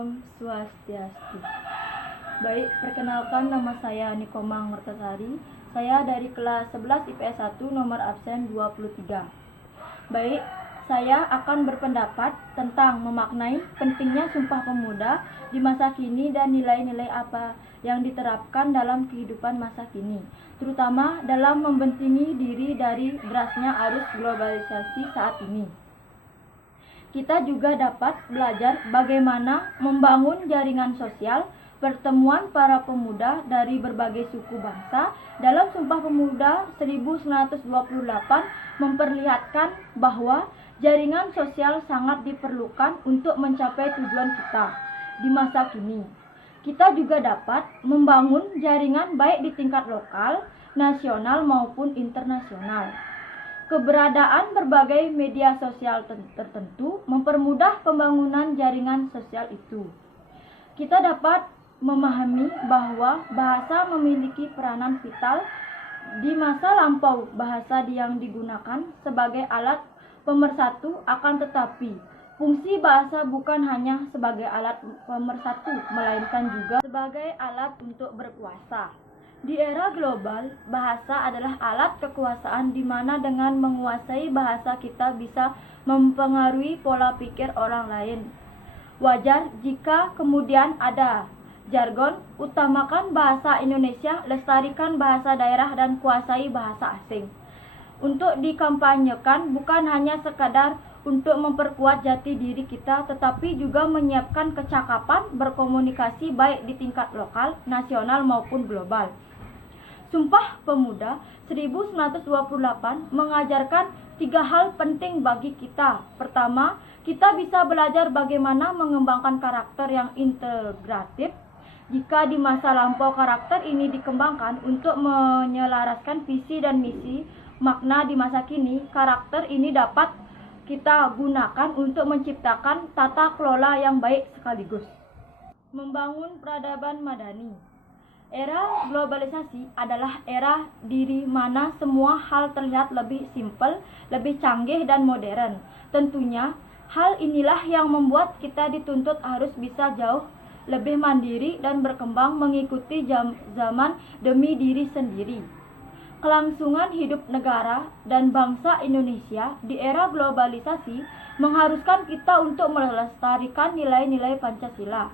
Om Swastiastu. Baik, perkenalkan nama saya Nikomang Mertasari. Saya dari kelas 11 IPS 1 nomor absen 23. Baik, saya akan berpendapat tentang memaknai pentingnya Sumpah Pemuda di masa kini dan nilai-nilai apa yang diterapkan dalam kehidupan masa kini, terutama dalam membentengi diri dari derasnya arus globalisasi saat ini. Kita juga dapat belajar bagaimana membangun jaringan sosial pertemuan para pemuda dari berbagai suku bangsa. Dalam Sumpah Pemuda 1928 memperlihatkan bahwa jaringan sosial sangat diperlukan untuk mencapai tujuan kita di masa kini. Kita juga dapat membangun jaringan baik di tingkat lokal, nasional maupun internasional. Keberadaan berbagai media sosial tertentu mempermudah pembangunan jaringan sosial itu. Kita dapat memahami bahwa bahasa memiliki peranan vital. Di masa lampau, bahasa yang digunakan sebagai alat pemersatu, akan tetapi fungsi bahasa bukan hanya sebagai alat pemersatu, melainkan juga sebagai alat untuk berkuasa. Di era global, bahasa adalah alat kekuasaan di mana dengan menguasai bahasa kita bisa mempengaruhi pola pikir orang lain. Wajar jika kemudian ada jargon, utamakan bahasa Indonesia, lestarikan bahasa daerah dan kuasai bahasa asing. Untuk dikampanyekan bukan hanya sekadar untuk memperkuat jati diri kita, tetapi juga menyiapkan kecakapan berkomunikasi baik di tingkat lokal, nasional maupun global. Sumpah Pemuda 1928 mengajarkan 3 hal penting bagi kita. Pertama, kita bisa belajar bagaimana mengembangkan karakter yang integratif. Jika di masa lampau karakter ini dikembangkan untuk menyelaraskan visi dan misi makna di masa kini, karakter ini dapat kita gunakan untuk menciptakan tata kelola yang baik sekaligus membangun peradaban madani. Era globalisasi adalah era di mana semua hal terlihat lebih simpel, lebih canggih dan modern. Tentunya, hal inilah yang membuat kita dituntut harus bisa jauh lebih mandiri dan berkembang mengikuti zaman demi diri sendiri. Kelangsungan hidup negara dan bangsa Indonesia di era globalisasi mengharuskan kita untuk melestarikan nilai-nilai Pancasila.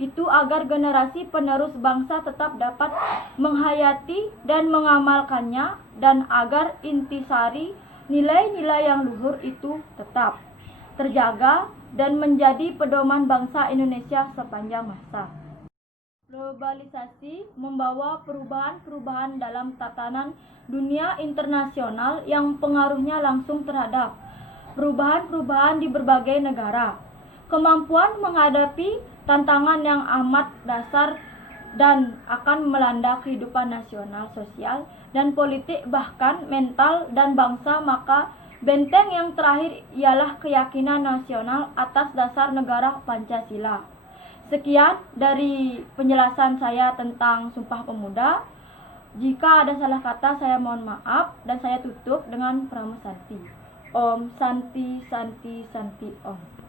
Itu agar generasi penerus bangsa tetap dapat menghayati dan mengamalkannya, dan agar intisari nilai-nilai yang luhur itu tetap terjaga dan menjadi pedoman bangsa Indonesia sepanjang masa. Globalisasi membawa perubahan-perubahan dalam tatanan dunia internasional yang pengaruhnya langsung terhadap perubahan-perubahan di berbagai negara. Kemampuan menghadapi tantangan yang amat dasar dan akan melanda kehidupan nasional, sosial, dan politik, bahkan mental dan bangsa, maka benteng yang terakhir ialah keyakinan nasional atas dasar negara Pancasila. Sekian dari penjelasan saya tentang Sumpah Pemuda. Jika ada salah kata, saya mohon maaf, dan saya tutup dengan Pramu Santi. Om Santi Santi Santi Om.